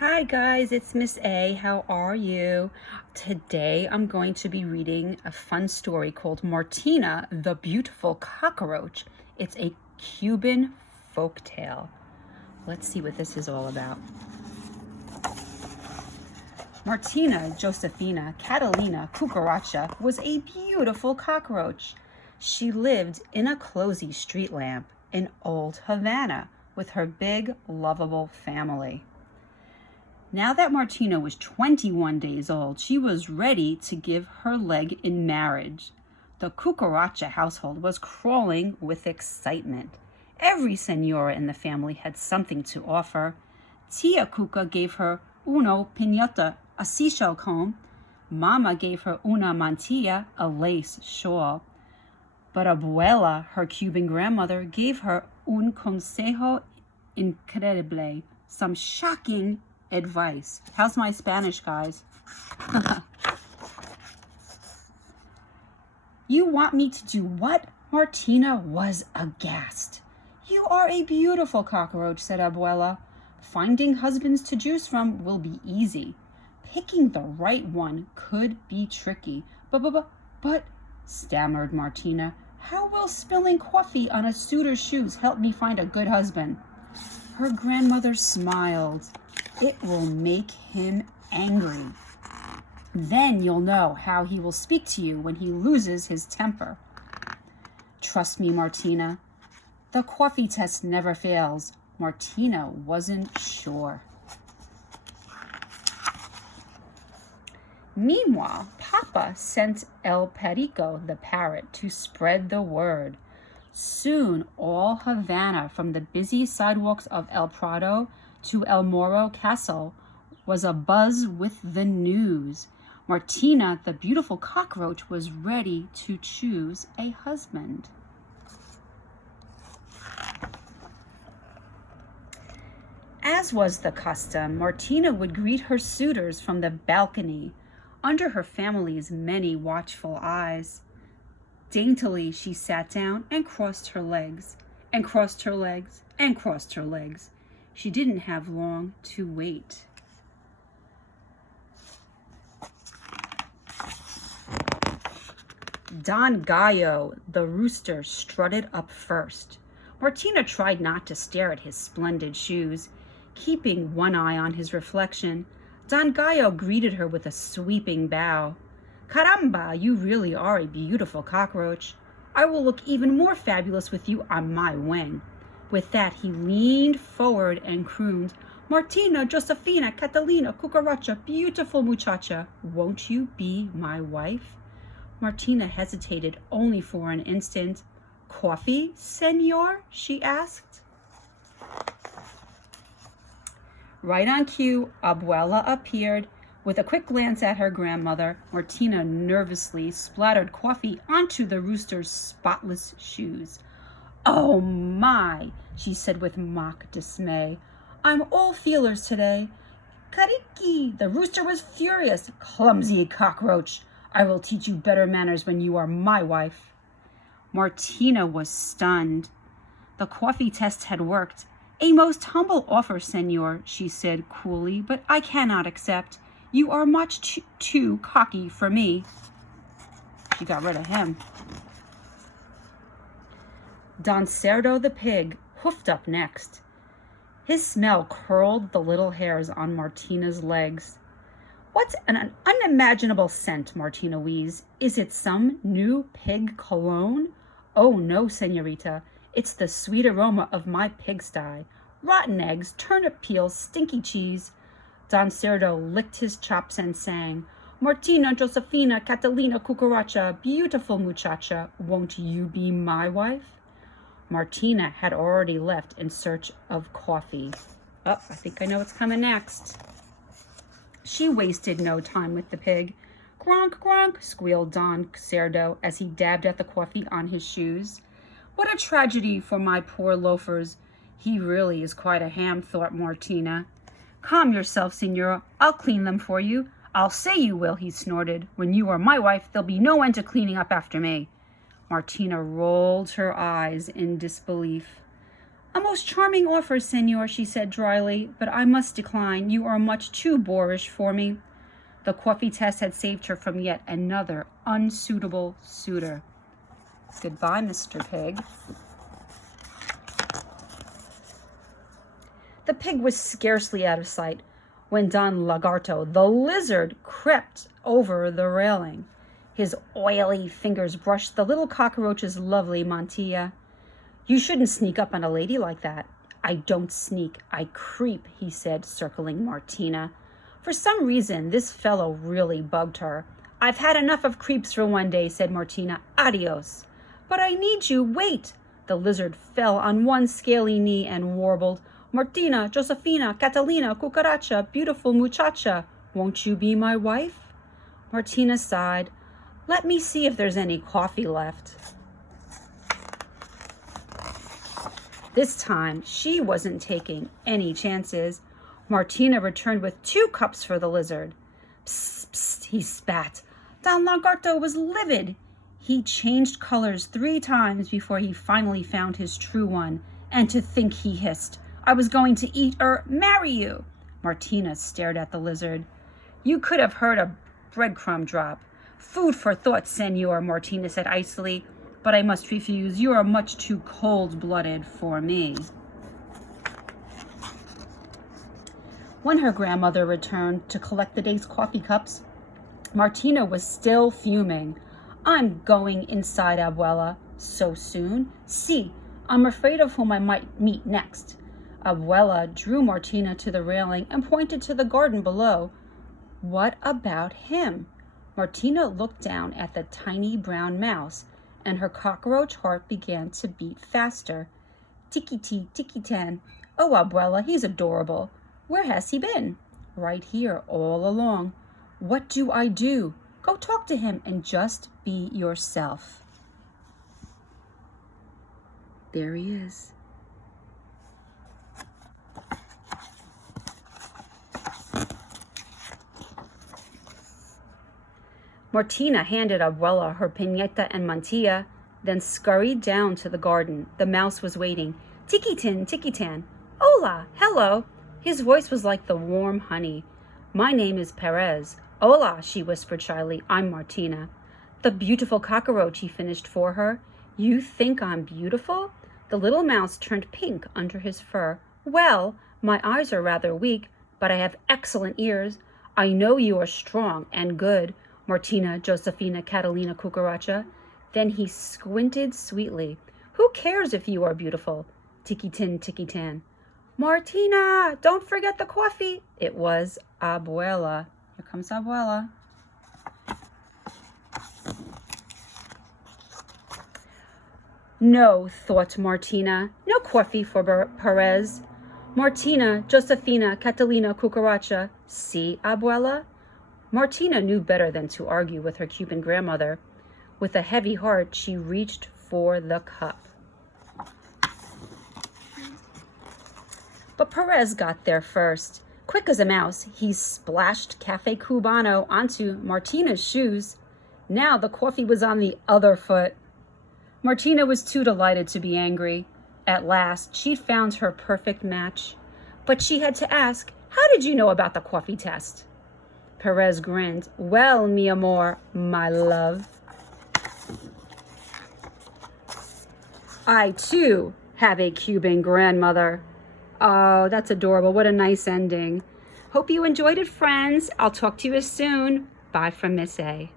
Hi guys, it's Miss A. How are you? Today I'm going to be reading a fun story called Martina, the Beautiful Cockroach. It's a Cuban folk tale. Let's see what this is all about. Martina Josefina Catalina Cucaracha was a beautiful cockroach. She lived in a closey street lamp in old Havana with her big, lovable family. Now that Martina was 21 days old, she was ready to give her leg in marriage. The Cucaracha household was crawling with excitement. Every senora in the family had something to offer. Tia Cuca gave her uno piñata, a seashell comb. Mama gave her una mantilla, a lace shawl. But Abuela, her Cuban grandmother, gave her un consejo increíble, some shocking advice. How's my Spanish, guys? You want me to do what? Martina was aghast. You are a beautiful cockroach, said Abuela. Finding husbands to choose from will be easy. Picking the right one could be tricky. But, stammered Martina, how will spilling coffee on a suitor's shoes help me find a good husband? Her grandmother smiled. It will make him angry. Then you'll know how he will speak to you when he loses his temper. Trust me, Martina. The coffee test never fails. Martina wasn't sure. Meanwhile, Papa sent El Perico, the parrot, to spread the word. Soon all Havana, from the busy sidewalks of El Prado to El Moro Castle, was abuzz with the news. Martina, the beautiful cockroach, was ready to choose a husband. As was the custom, Martina would greet her suitors from the balcony, under her family's many watchful eyes. Daintily she sat down and crossed her legs, and crossed her legs, and crossed her legs. She didn't have long to wait. Don Gallo, the rooster, strutted up first. Martina tried not to stare at his splendid shoes, keeping one eye on his reflection. Don Gallo greeted her with a sweeping bow. Caramba, you really are a beautiful cockroach. I will look even more fabulous with you on my wing. With that, he leaned forward and crooned, Martina Josefina Catalina Cucaracha, beautiful muchacha, won't you be my wife? Martina hesitated only for an instant. Coffee, senor? She asked. Right on cue, Abuela appeared. With a quick glance at her grandmother, Martina nervously splattered coffee onto the rooster's spotless shoes. Oh my, she said with mock dismay. I'm all feelers today. Kariki, the rooster was furious. Clumsy cockroach. I will teach you better manners when you are my wife. Martina was stunned. The coffee test had worked. A most humble offer, senor, she said coolly, but I cannot accept. You are much too cocky for me. She got rid of him. Don Cerdo the pig hoofed up next. His smell curled the little hairs on Martina's legs. What's an unimaginable scent, Martina wheezed. Is it some new pig cologne? Oh no, senorita. It's the sweet aroma of my pigsty. Rotten eggs, turnip peels, stinky cheese. Don Cerdo licked his chops and sang, Martina Josefina Catalina Cucaracha, beautiful muchacha, won't you be my wife? Martina had already left in search of coffee. Oh, I think I know what's coming next. She wasted no time with the pig. Gronk, gronk, squealed Don Cerdo as he dabbed at the coffee on his shoes. What a tragedy for my poor loafers. He really is quite a ham, thought Martina. Calm yourself, senora. I'll clean them for you. I'll say you will, he snorted. When you are my wife, there'll be no end to cleaning up after me. Martina rolled her eyes in disbelief. A most charming offer, senor, she said dryly, but I must decline. You are much too boorish for me. The coffee test had saved her from yet another unsuitable suitor. Goodbye, Mr. Pig. The pig was scarcely out of sight when Don Lagarto, the lizard, crept over the railing. His oily fingers brushed the little cockroach's lovely mantilla. You shouldn't sneak up on a lady like that. I don't sneak, I creep, he said, circling Martina. For some reason, this fellow really bugged her. I've had enough of creeps for one day, said Martina. Adios. But I need you, wait. The lizard fell on one scaly knee and warbled. Martina, Josefina, Catalina, Cucaracha, beautiful muchacha, won't you be my wife? Martina sighed. Let me see if there's any coffee left. This time, she wasn't taking any chances. Martina returned with 2 cups for the lizard. Psst, psst, he spat. Don Lagarto was livid. He changed colors 3 times before he finally found his true one. And to think, he hissed, I was going to eat or marry you. Martina stared at the lizard. You could have heard a breadcrumb drop. Food for thought, senor, Martina said icily. But I must refuse. You are much too cold-blooded for me. When her grandmother returned to collect the day's coffee cups, Martina was still fuming. I'm going inside, Abuela. So soon? See, I'm afraid of whom I might meet next. Abuela drew Martina to the railing and pointed to the garden below. What about him? Martina looked down at the tiny brown mouse, and her cockroach heart began to beat faster. Tiki-ti, tiki-tan. Oh, Abuela, he's adorable. Where has he been? Right here, all along. What do I do? Go talk to him and just be yourself. There he is. Martina handed Abuela her piñata and mantilla, then scurried down to the garden. The mouse was waiting. Tiki-tin, tiki-tan. Hola, hello. His voice was like the warm honey. My name is Perez. Hola, she whispered shyly. I'm Martina. The beautiful cockroach, he finished for her. You think I'm beautiful? The little mouse turned pink under his fur. Well, my eyes are rather weak, but I have excellent ears. I know you are strong and good. Martina, Josefina, Catalina, Cucaracha. Then he squinted sweetly. Who cares if you are beautiful? Tiki-tin, tiki-tan. Martina, don't forget the coffee. It was Abuela. Here comes Abuela. No, thought Martina. No coffee for Perez. Martina, Josefina, Catalina, Cucaracha. See, Abuela? Martina knew better than to argue with her Cuban grandmother. With a heavy heart, she reached for the cup. But Perez got there first. Quick as a mouse, he splashed Cafe Cubano onto Martina's shoes. Now the coffee was on the other foot. Martina was too delighted to be angry. At last, she'd found her perfect match. But she had to ask, how did you know about the coffee test? Perez grinned. Well, mi amor, my love. I, too, have a Cuban grandmother. Oh, that's adorable. What a nice ending. Hope you enjoyed it, friends. I'll talk to you soon. Bye from Miss A.